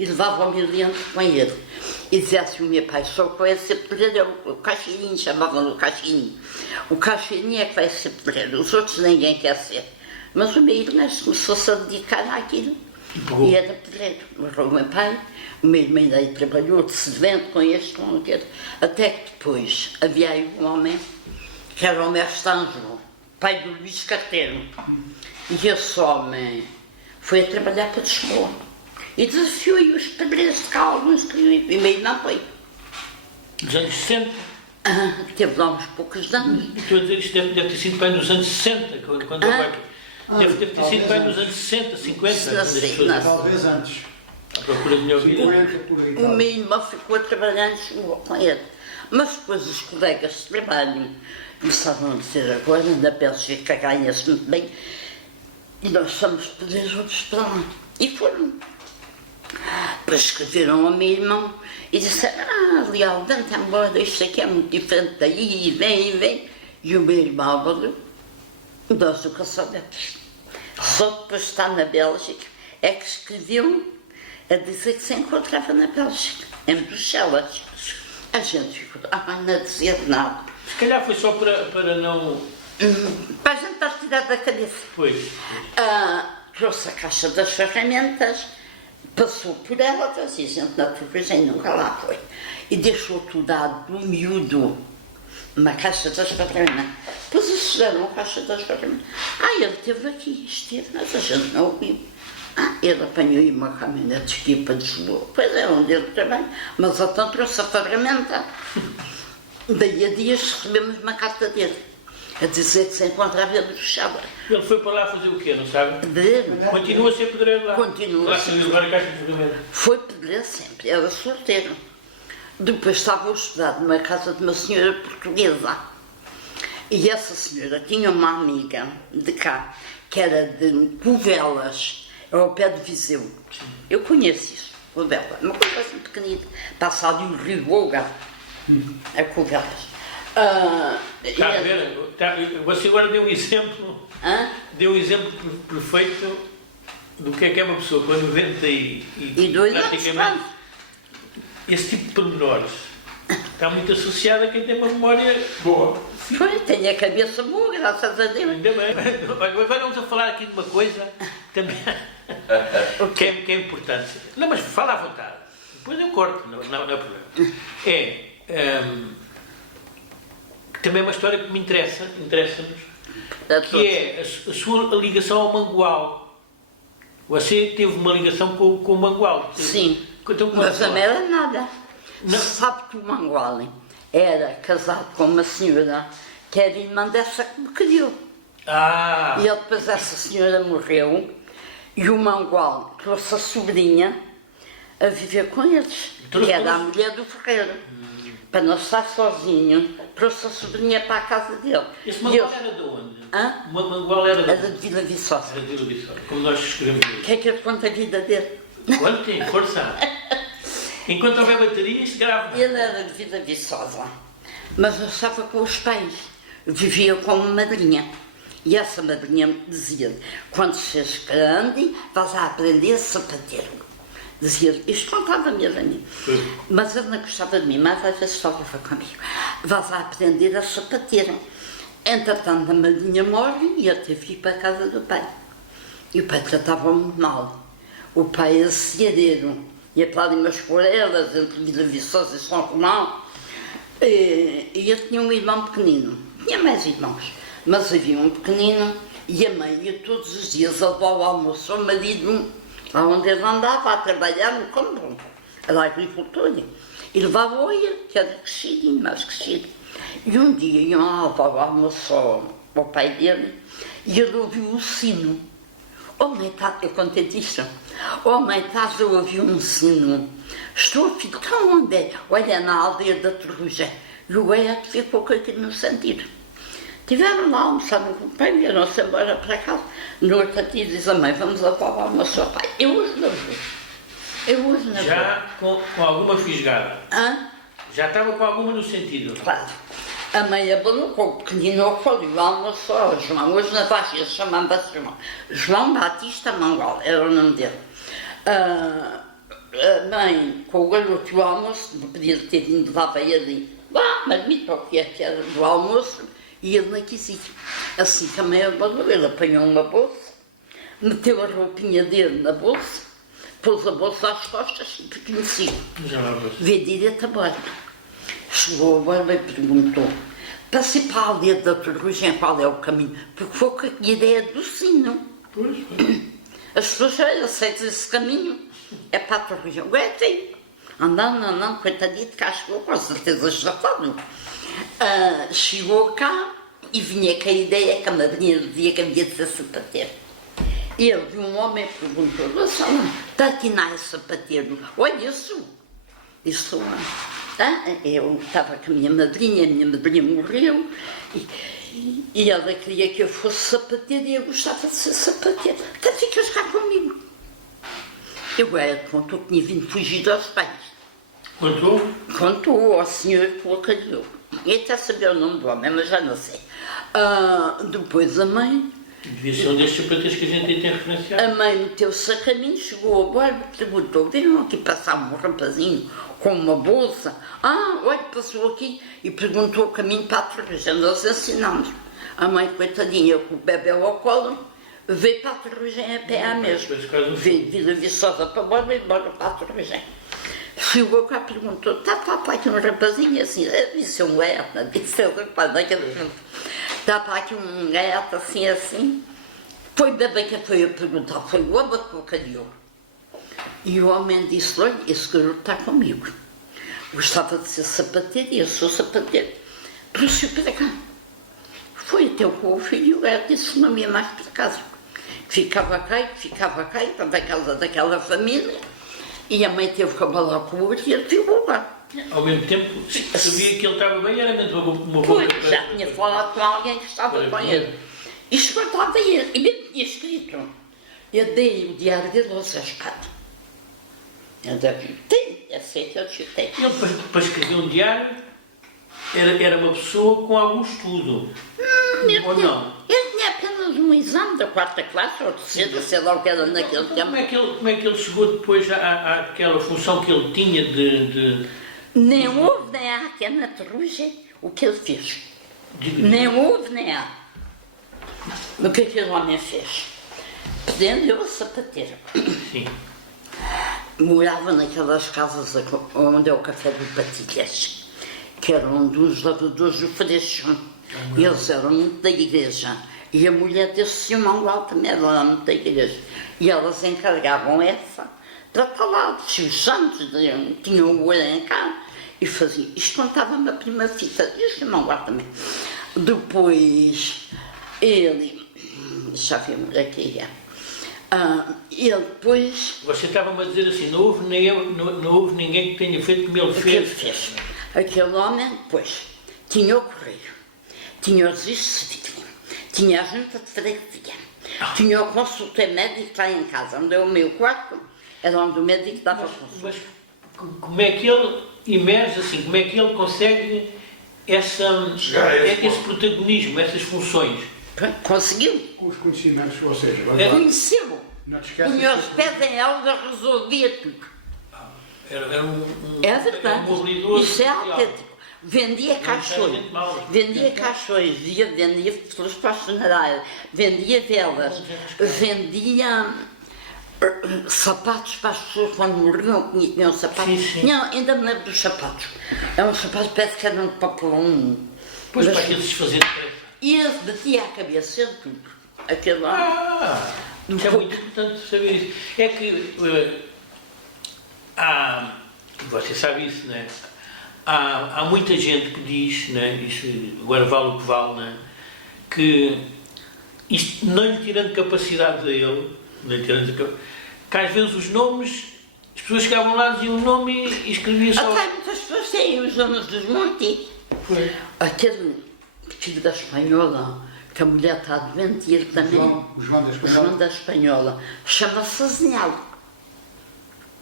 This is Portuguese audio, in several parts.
e levava o milhante com ele. E dizia assim, o meu pai, só que vai ser pedreiro, o Caxininho, chamavam-no Caxininho. O Caxininho é que vai ser pedreiro, os outros ninguém quer ser. Mas o meu irmão começou-se a dedicar àquilo e era pedreiro. Morreu o meu pai, o meu irmão ainda aí trabalhou de servente com este, com aquele. Até que depois havia aí um homem, que era o mestre Ângelo, pai do Luís Carteiro. E esse homem foi a trabalhar para Lisboa. E desafiou aí os pedreiros de cá, alguns queriam ir, e o meu irmão foi. Dos anos 60? Teve lá uns poucos anos. E estou a dizer, isto deve ter sido bem nos anos 60, quando eu aqui. Deve ter sido bem nos anos 60, 50. Talvez antes. À procura de melhor vida. O meu irmão ficou a trabalhar em Lisboa com ele. Mas depois os colegas de trabalho começaram a dizer agora, na Bélgica ganha-se muito bem, e nós somos pedreiros outros para lá. E foram. Depois escreveram ao meu irmão e disseram, Leal, vem-te embora, isto aqui é muito diferente daí, e vem. E o meu irmão falou, nós nunca soubemos. Só depois de estar na Bélgica é que escreveu a dizer que se encontrava na Bélgica, em Bruxelas. A gente ficou, não dizia nada. Se calhar foi só para não... Para a gente estar tirado da cabeça. Pois. Trouxe a caixa das ferramentas, passou por ela, e a gente na televisão nunca lá foi. E deixou tudo dado miúdo, uma caixa das ferramentas. Depois eles fizeram a caixa das ferramentas. Ele esteve, mas a gente não o viu. Ele apanhou uma caminhonete que ia para Lisboa. Pois é, onde ele trabalha. Mas então trouxe a ferramenta. Daí a dias recebemos uma carta dele, a dizer que se encontrava em Bruxelas. Ele foi para lá fazer o quê, não sabe? Pedreiro. Continua a ser pedreiro lá. Continua. Lá se levar a caixa de ferramentas. Foi pedreiro sempre, era solteiro. Depois estava hospedado numa casa de uma senhora portuguesa. E essa senhora tinha uma amiga de cá, que era de Covelas, ao pé de Viseu. Eu conheço isso, Covelas, uma coisa assim pequenita, passa ali o rio Olga, a Covelas. Está a ver? Você agora deu um exemplo, deu um exemplo perfeito do que é uma pessoa com 90 e dois praticamente esse tipo de pormenores está muito associado a quem tem uma memória boa. Foi, tenho a cabeça boa, graças a Deus. Ainda bem. Agora vamos a falar aqui de uma coisa também que é importante. Não, mas fala à vontade. Depois eu corto, não é problema. Também é uma história que me interessa-nos, que é a sua ligação ao Mangual. Você teve uma ligação com o Mangual. Sim, então, mas não era nada. Não. Sabe que o Mangual era casado com uma senhora que era irmã dessa que me criou. E depois essa senhora morreu e o Mangual trouxe a sobrinha a viver com eles, que era a mulher do ferreiro. Para não estar sozinho, trouxe a sobrinha para a casa dele. Esse Mangual era de onde? O Mangual era de Vila Viçosa. Era de Vila Viçosa, como nós escrevemos. Quer que eu conte a vida dele? Conte, força. Enquanto houver bateria, isto grave. Ele era de Vila Viçosa, mas eu estava com os pais. Eu vivia com uma madrinha. E essa madrinha me dizia, quando seres grande, vais a aprender sapateiro. Dizia, isto contava mesmo a mim. Mas ele não gostava de mim, mas às vezes falava comigo. Vais a aprender a sapateiro. Entretanto, a madrinha morre e eu tive que ir para a casa do pai. E o pai tratava-me mal. O pai era ceadeiro. Ia para ali umas florelas, entre Vila Viçosa e São Romão. E eu tinha um irmão pequenino. Tinha mais irmãos. Mas havia um pequenino e a mãe ia todos os dias a levar o almoço ao marido, lá onde ele andava a trabalhar no campo. Era agricultor. E levava-o ele, que era crescidinho, mais crescido. E um dia iam lá levar o almoço ao pai dele e ele ouviu o sino. Oh mãe, eu contei-te isto. Oh mãe, estás a ouvir um sino? Estou, filho, então onde é? Olha, na aldeia da Torruja. E o Goiás ficou com aquilo no sentido. Tiveram lá almoçando com o pai, vieram-se embora para casa. No outro dia diz a mãe, vamos levar o almoço ao pai. Eu hoje não vou. Já com alguma fisgada? Já estava com alguma no sentido? Claro. A mãe abanou com o pequenino ao colo e o almoço ao João. Hoje na Baixa chamava-se João. João Batista Mangual, era o nome dele. a mãe, com o garoto do almoço, podia ter vindo lá para ele, marmita, o que era do almoço, e ele não quis ir. Assim que a mãe abandou, ele apanhou uma bolsa, meteu a roupinha dele na bolsa, pôs a bolsa às costas e pequenecido. Veio direito a bordo. Chegou a bordo e perguntou, passei para a aldeia da Torrugem, qual é o caminho? Porque foi com a ideia do sino. Pois. As pessoas aceitam esse caminho, é para a Torrugem. Aguentem. Não, coitadinho de cá, chegou com certeza chafado. Chegou cá e vinha com a ideia que a madrinha dizia que havia de ser sapateiro. E ele viu um homem e perguntou, está aqui não é sapateiro? Olha, isso. Eu estava com a minha madrinha morreu e ela queria que eu fosse sapateiro e eu gostava de ser sapateiro. Então ficas cá comigo. Eu agora contou que tinha vindo fugido aos pais. Contou? Contou ao senhor que o acalhou. Ele está a saber o nome do homem, mas já não sei. Depois a mãe... Devia ser um destes sapateiros que a gente tem referenciado. A mãe meteu-se a caminho, chegou a bordo e perguntou, viram aqui passar um rapazinho com uma bolsa? Olha, passou aqui e perguntou o caminho para a Torrugem, nós ensinamos. A mãe, coitadinha, com o bebê ao colo, veio para a Torrugem a pé à mesma. Veio de Vila Viçosa para bordo e embora para a Torrugem. Chegou cá e perguntou, está aqui um rapazinho assim, disse um gato, disse o rapaz daquele tempo. Está para aqui um gato assim. Foi bebê que foi a perguntar, foi o homem que o calhou. E o homem disse, olha, esse garoto está comigo. Gostava de ser sapateiro e eu sou sapateiro. Trouxe-o para cá. Foi até com o filho e o gato disse que não ia mais para casa. Ficava cá, estava daquela família. E a mãe teve que abalar com o outro e ele ficou lá. Ao mesmo tempo, sabia que ele estava bem, era mesmo uma boa coisa. Já tinha falado com alguém que estava com ele. E escutava ele, e mesmo tinha escrito. Eu dei o diário dele ao Zé Escada. Eu aceito, eu chutei. Ele, para escrever um diário, era uma pessoa com algum estudo. Ou não? Ele tinha apenas um exame da 4ª classe, ou terceira, sei lá o que era naquele tempo. Como é que ele chegou depois àquela função que ele tinha de... Nem houve, nem há, que é na Torrugem, o que ele fez. Nem houve, nem há. O que aquele homem fez? Prendeu a sapateira. Sim. Morava naquelas casas onde é o Café de Patilhas, que era um dos lavadores do Freixo. Eles eram muito da igreja. E a mulher desse irmão lá também era muito da igreja. E elas encarregavam essa para estar lá, se os santos tinham o olho em cá e faziam. Isto contava-me a primeira fita, e os irmãos lá também. Depois, ele, já vimos aqui, ele depois... Você estava-me a dizer assim, não houve ninguém que tenha feito como ele fez. Aquele homem, depois, tinha o correio, tinha o registro civil, tinha a junta de freguesia, tinha o consultório médico lá em casa, onde é o meu quarto, era onde o médico dava consulta. Mas como é que ele emerge assim, como é que ele consegue esse protagonismo, essas funções? Conseguiu? Os conhecimentos, ou seja, conheceu-o. Punha os pés em ela, resolvia tudo. Era é verdade. Isso é autêntico. Vendia caixões, vendia flores para os funerais, vendia velas, vendia sapatos para as pessoas quando morriam, tinham sapatos. Sim. Não, ainda me lembro dos sapatos. É um sapato que parece que era um papelão. Pois para aquilo se desfazer depressa. E ele batia a cabeça em tudo. Aquele lá. Isso é muito importante saber isso. É que você sabe isso, não é? Há muita gente que diz, né, isso agora vale o que vale, né, que isto não lhe tirando capacidade a ele, que às vezes os nomes, as pessoas chegavam lá, diziam o nome e escreviam só... Até muitas pessoas têm os nomes dos montes. Aquele filho da espanhola, que a mulher está doente e ele também... O João da Espanhola. Chama-se Azinhal.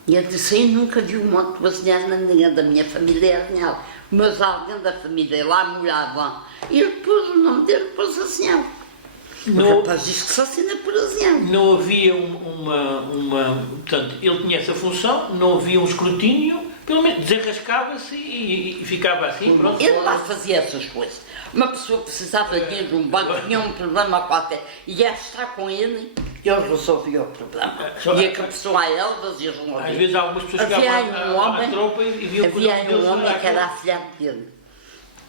E ele disse, eu nunca vi um monte de Azinhal na ninguém da minha família é Azinhal. Mas alguém da família lá morava. E ele pôs o nome dele, pôs Azinhal. O rapaz diz que só assina por aziano. Não havia portanto, ele tinha essa função, não havia um escrutínio, pelo menos desenrascava-se e ficava assim, pronto. Ele lá fazia essas coisas. Uma pessoa precisava de ir de um banco, tinha um problema qualquer, e ia estar com ele, ele resolvia o problema. Ia com a pessoa a Elvas e resolvia. Às vezes algumas pessoas chegavam à tropa e viam havia um homem que era afilhado dele.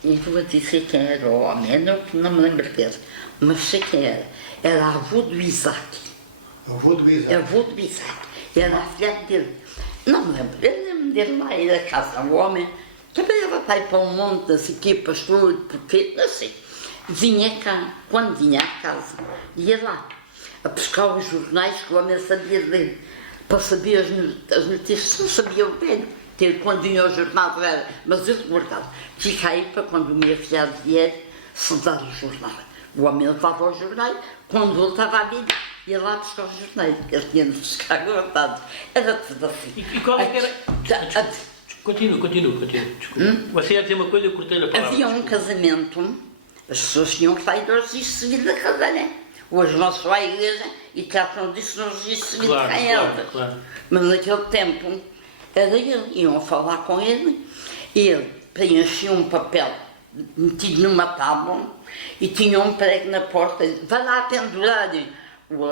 E vou dizer quem era o homem, não me lembro dele, mas sei quem era. Era avô do Isaac. Avô do Isaac? Avô do Isaac. Era afilhado dele. Não me lembro, eu lembro dele lá ir a casa. O homem trabalhava para ir para um monte das equipas, tudo, porque, não sei. Vinha cá, quando vinha à casa, ia lá a buscar os jornais que o homem sabia ler. Para saber as notícias, não sabia o velho. Quando vinha o jornal, era, mas eu guardava. Fica aí para quando o meu afilhado vier, se dar o jornal. O homem levava o jornal, quando ele estava a vir, ia lá buscar os jornais. Ele tinha-nos buscar guardado. Era tudo assim. E qual é que era? Continua. Você ia dizer uma coisa, eu cortei a palavra. Havia um casamento, as pessoas tinham que estar em registro civil da casa, né? Hoje não se vai à igreja e tratam disso no registro civil de quem é. Mas naquele tempo, era ele, iam falar com ele, ele preenchia um papel metido numa tábua e tinha um prego na porta, vai lá pendurar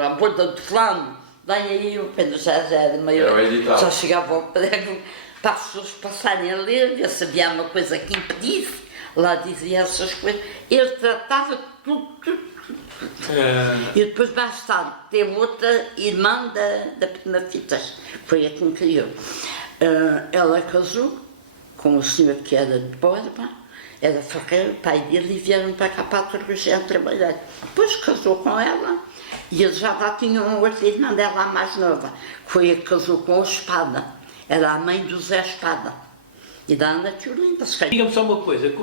a borda do fulano, daí aí o Pedro já era maior, já chegava ao prego para as pessoas passarem a ler, ver se havia uma coisa que impedisse, lá dizia essas coisas, ele tratava tudo. E depois mais tarde teve outra irmã da Prima Fitas, foi a que me criou. Ela casou com o senhor que era de Borba, era ferreiro, pai dele, e vieram para cá para a Torrejão trabalhar. Depois casou com ela e eles já lá tinham outra irmã dela mais nova, que foi a que casou com o Espada, era a mãe do Zé Espada e da Ana Tiolinda. Diga-me só uma coisa,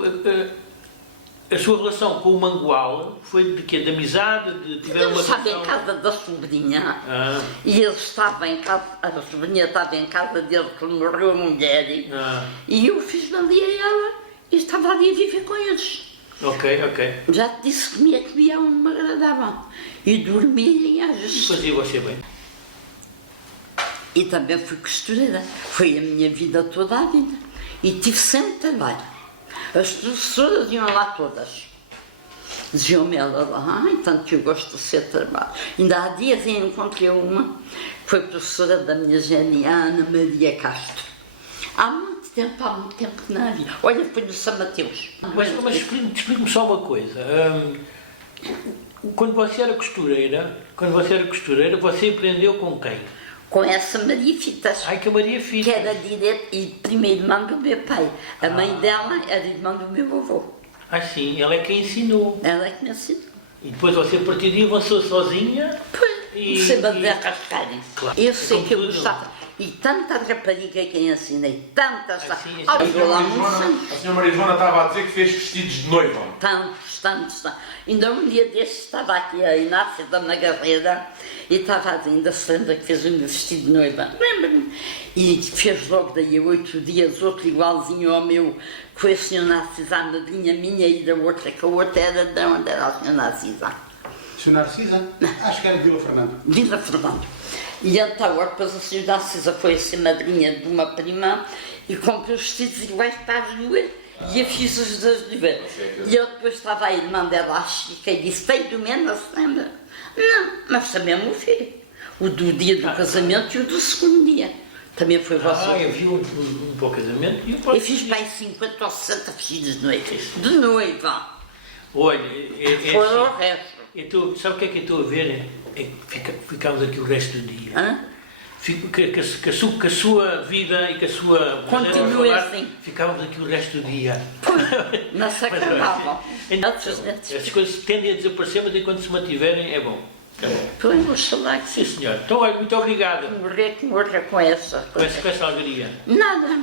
a sua relação com o Mangual foi de quê? De amizade? Ele estava em casa da sobrinha e ele estava em casa, a sobrinha estava em casa dele que morreu a mulher e eu fiz ali a ela e estava ali a viver com eles. Ok. Já te disse que comia onde me agradava e dormia às vezes. Fazia você bem. E também fui costureira, foi a minha vida toda a vida e tive sempre trabalho. As professoras iam lá todas. Diziam-me ela lá, tanto que eu gosto de ser trabalho. Ainda há dias eu encontrei uma, que foi professora da minha gênia, Ana Maria Castro. Há muito tempo que não havia. Olha, foi no São Mateus. Mas explique-me só uma coisa. Quando você era costureira, você aprendeu com quem? Com essa Maria Fitas. Ai, que Maria Fitas. Que era direto e primeira irmã do meu pai. A mãe dela era irmã do meu avô. Ah, sim, ela é quem ensinou. Ela é que me ensinou. E depois você, a partir daí, avançou sozinha? Pois, sempre a descascarem. Claro. Eu sei que eu gostava. E tanta rapariga que ensinei, tantas. Ah, sim, A senhora Maria Joana estava a dizer que fez vestidos de noiva. Tantos. Ainda um dia destes estava aqui a Inácia da Magarreira e estava ainda se lembra que fez o meu vestido de noiva. Lembro-me. E fez logo daí a 8 dias outro igualzinho ao meu, que foi a senhora Narcisa, a madrinha minha e da outra, que a outra era de onde era a senhora Narcisa. Senhora Narcisa? Acho que era de Vila Fernando. Vila Fernando. E então, depois a senhora Narcisa foi ser madrinha de uma prima e comprou os vestidos iguais para as duas e eu fiz os dois de ver. E eu depois estava a irmã dela, a Chica, e disse: tem do menos, se lembra? Não, mas também o meu filho. O do dia do casamento e o do segundo dia. Também foi você. Eu vi um para o casamento e eu fiz para aí 50 ou 60 vestidos de noiva. De noiva. Olha, foi o resto. Sabe o que é que eu estou a ver? É que ficámos aqui o resto do dia. Que a sua vida e que a sua... Continue assim. Ficávamos aqui o resto do dia. Não se acabava. As coisas tendem a desaparecer, mas enquanto se mantiverem é bom. Pois, oxalá que sim, senhor. Então, olha, muito obrigado. Morrer com outra com essa. Com essa alegria. Nada.